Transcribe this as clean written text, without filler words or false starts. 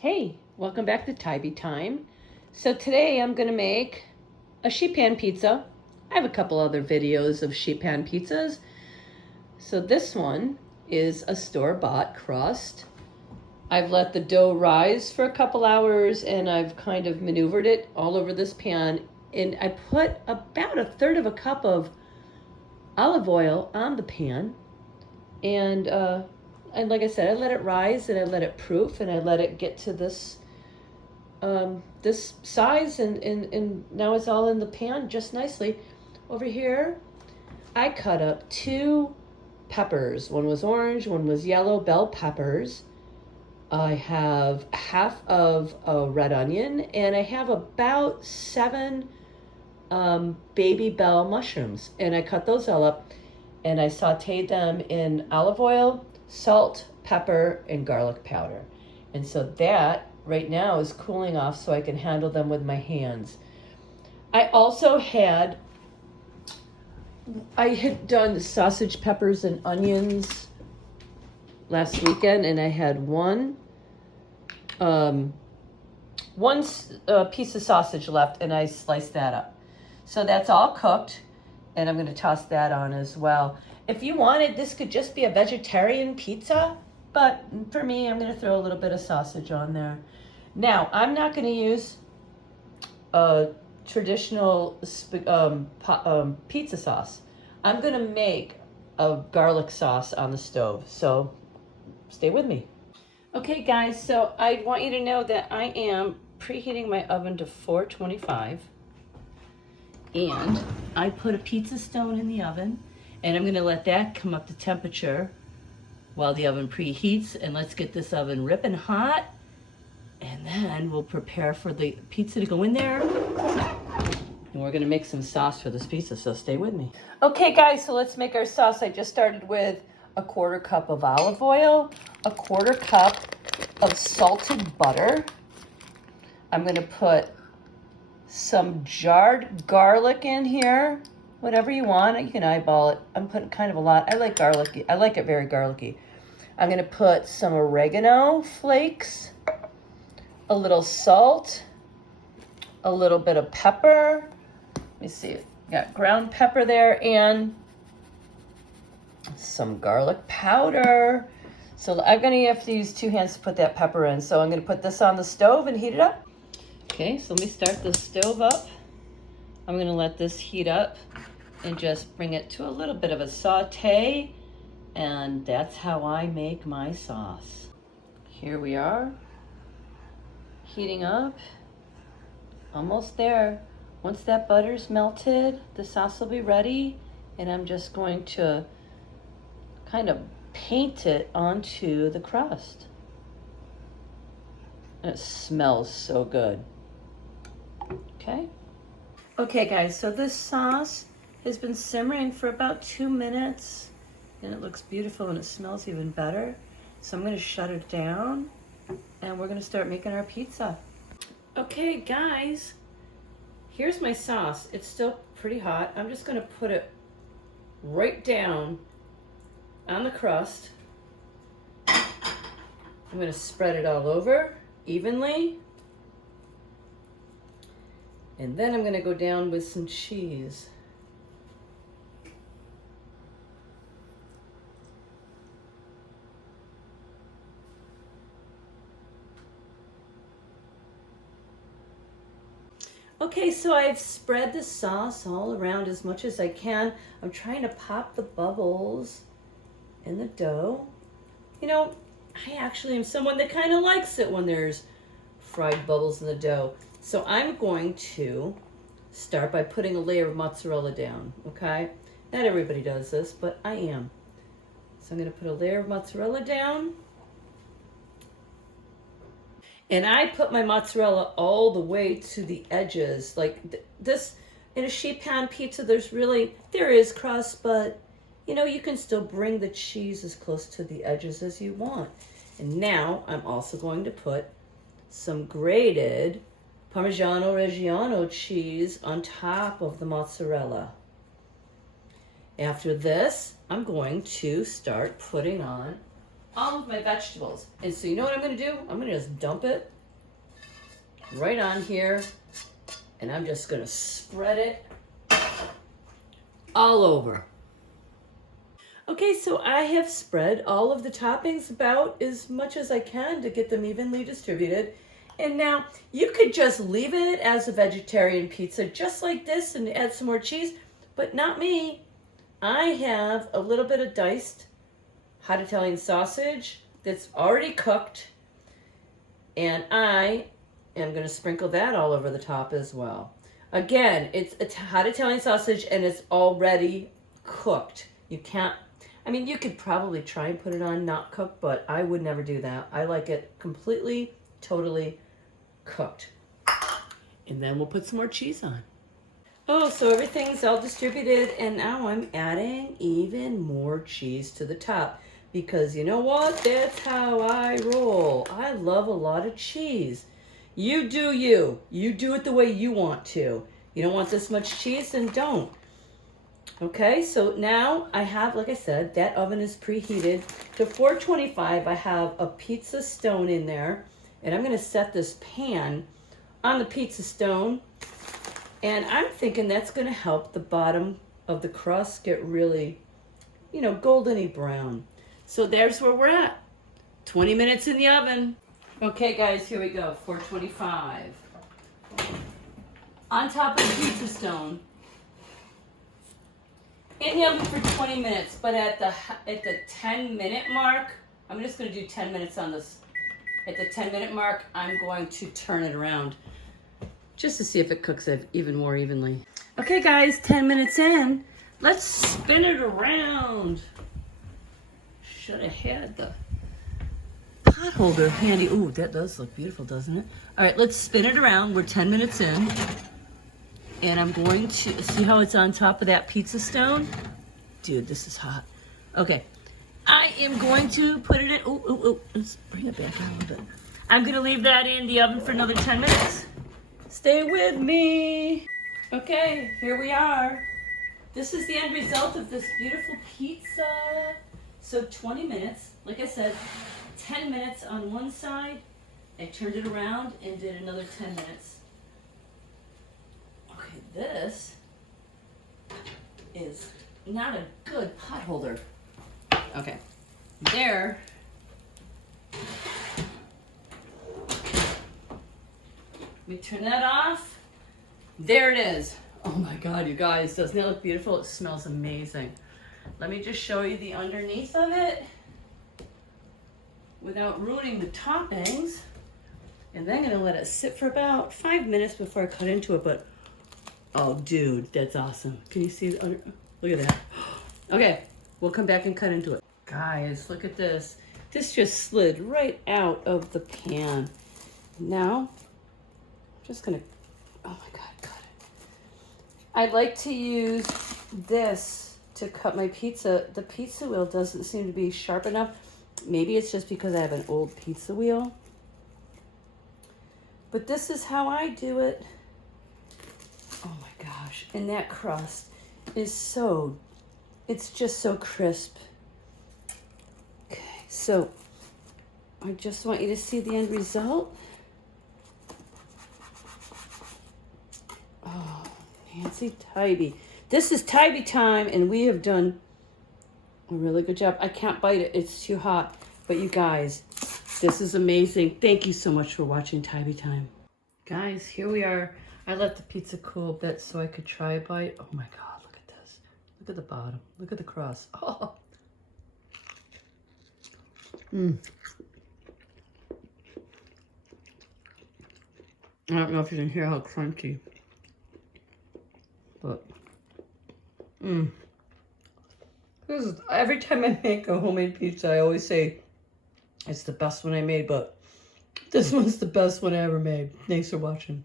Hey, welcome back to Tybee Time. So today I'm going to make a sheet pan pizza. I have a couple other videos of sheet pan pizzas. So this one is a store-bought crust. I've let the dough rise for a couple hours and I've kind of maneuvered it all over this pan. And I put about a third of a cup of olive oil on the pan. And like I said, I let it rise and I let it proof and I let it get to this this size and now it's all in the pan just nicely. Over here, I cut up 2 peppers. One was orange, one was yellow bell peppers. I have half of a red onion and I have about 7 baby bell mushrooms. And I cut those all up and I sauteed them in olive oil, salt, pepper, and garlic powder. And so that right now is cooling off so I can handle them with my hands. I also had done sausage, peppers, and onions last weekend, and I had one piece of sausage left, and I sliced that up. So that's all cooked, and I'm going to toss that on as well. If you wanted, this could just be a vegetarian pizza, but for me, I'm going to throw a little bit of sausage on there. Now, I'm not going to use a traditional pizza sauce. I'm going to make a garlic sauce on the stove, so stay with me. Okay, guys, so I want you to know that I am preheating my oven to 425, and I put a pizza stone in the oven, and I'm going to let that come up to temperature while the oven preheats, and let's get this oven ripping hot, and then we'll prepare for the pizza to go in there, and we're going to make some sauce for this pizza, so stay with me. Okay, guys, so let's make our sauce. I just started with a 1/4 cup of olive oil, a 1/4 cup of salted butter. I'm going to put some jarred garlic in here, whatever you want. You can eyeball it. I'm putting kind of a lot. I like garlicky. I like it very garlicky. I'm going to put some oregano flakes, a little salt, a little bit of pepper. Let me see. Got ground pepper there and some garlic powder. So I'm going to have to use 2 hands to put that pepper in. So I'm going to put this on the stove and heat it up. Okay, so let me start the stove up. I'm going to let this heat up and just bring it to a little bit of a saute. And that's how I make my sauce. Here we are, heating up. Almost there. Once that butter's melted, the sauce will be ready. And I'm just going to kind of paint it onto the crust. And it smells so good. Okay. Okay, guys, so this sauce has been simmering for about 2 minutes, and it looks beautiful and it smells even better. So I'm going to shut it down, and we're going to start making our pizza. Okay, guys, here's my sauce. It's still pretty hot. I'm just going to put it right down on the crust. I'm going to spread it all over evenly. And then I'm going to go down with some cheese. Okay, so I've spread the sauce all around as much as I can. I'm trying to pop the bubbles in the dough. You know, I actually am someone that kind of likes it when there's fried bubbles in the dough. So I'm going to start by putting a layer of mozzarella down, okay? Not everybody does this, but I am. So I'm going to put a layer of mozzarella down. And I put my mozzarella all the way to the edges. Like this, in a sheet pan pizza, there is crust, but you know, you can still bring the cheese as close to the edges as you want. And now I'm also going to put some grated Parmigiano Reggiano cheese on top of the mozzarella. After this, I'm going to start putting on all of my vegetables. And so you know what I'm gonna do? I'm gonna just dump it right on here, and I'm just gonna spread it all over. Okay, so I have spread all of the toppings about as much as I can to get them evenly distributed. And now you could just leave it as a vegetarian pizza just like this and add some more cheese, but not me. I have a little bit of diced hot Italian sausage that's already cooked, and I am going to sprinkle that all over the top as well. Again, it's hot Italian sausage and it's already cooked. You can't, I mean, you could probably try and put it on not cooked, but I would never do that. I like it completely, totally cooked. And then we'll put some more cheese on. Oh, so everything's all distributed, and now I'm adding even more cheese to the top because you know what? That's how I roll. I love a lot of cheese. You do you. You do it the way you want to. You don't want this much cheese, then don't. Okay, so now I have, like I said, that oven is preheated to 425. I have a pizza stone in there, and I'm going to set this pan on the pizza stone, and I'm thinking that's going to help the bottom of the crust get really, you know, goldeny brown. So there's where we're at. 20 minutes in the oven. Okay, guys, here we go. 425. On top of the pizza stone. In the oven for 20 minutes, but at the 10-minute mark, I'm just going to do 10 minutes on this. At the 10-minute mark, I'm going to turn it around just to see if it cooks even more evenly. Okay, guys, 10 minutes in. Let's spin it around. Should have had the pot holder handy. Ooh, that does look beautiful, doesn't it? All right, let's spin it around. We're 10 minutes in. And I'm going to, see how it's on top of that pizza stone? Dude, this is hot. Okay, I am going to put it in, let's bring it back a little bit. I'm gonna leave that in the oven for another 10 minutes. Stay with me. Okay, here we are. This is the end result of this beautiful pizza. So 20 minutes, like I said, 10 minutes on one side. I turned it around and did another 10 minutes. Okay, this is not a good pot holder. Okay, there. Let me turn that off. There it is. Oh my God, you guys, doesn't it look beautiful? It smells amazing. Let me just show you the underneath of it without ruining the toppings. And then I'm gonna let it sit for about 5 minutes before I cut into it, but oh dude, that's awesome. Can you see the under, look at that. Okay, we'll come back and cut into it. Guys, look at this. This just slid right out of the pan. Now, I'm just gonna, oh my God, cut it. I like to use this to cut my pizza. The pizza wheel doesn't seem to be sharp enough. Maybe it's just because I have an old pizza wheel. But this is how I do it. Oh my gosh, and that crust is so, it's just so crisp. Okay, so I just want you to see the end result. Oh, Nancy Tybee. This is Tybee time, and we have done a really good job. I can't bite it, it's too hot. But you guys, this is amazing. Thank you so much for watching Tybee time. Guys, here we are. I let the pizza cool a bit so I could try a bite. Oh my God, look at this. Look at the bottom. Look at the crust. Oh. I don't know if you can hear how crunchy. But, this is, every time I make a homemade pizza, I always say it's the best one I made, but this one's the best one I ever made. Thanks for watching.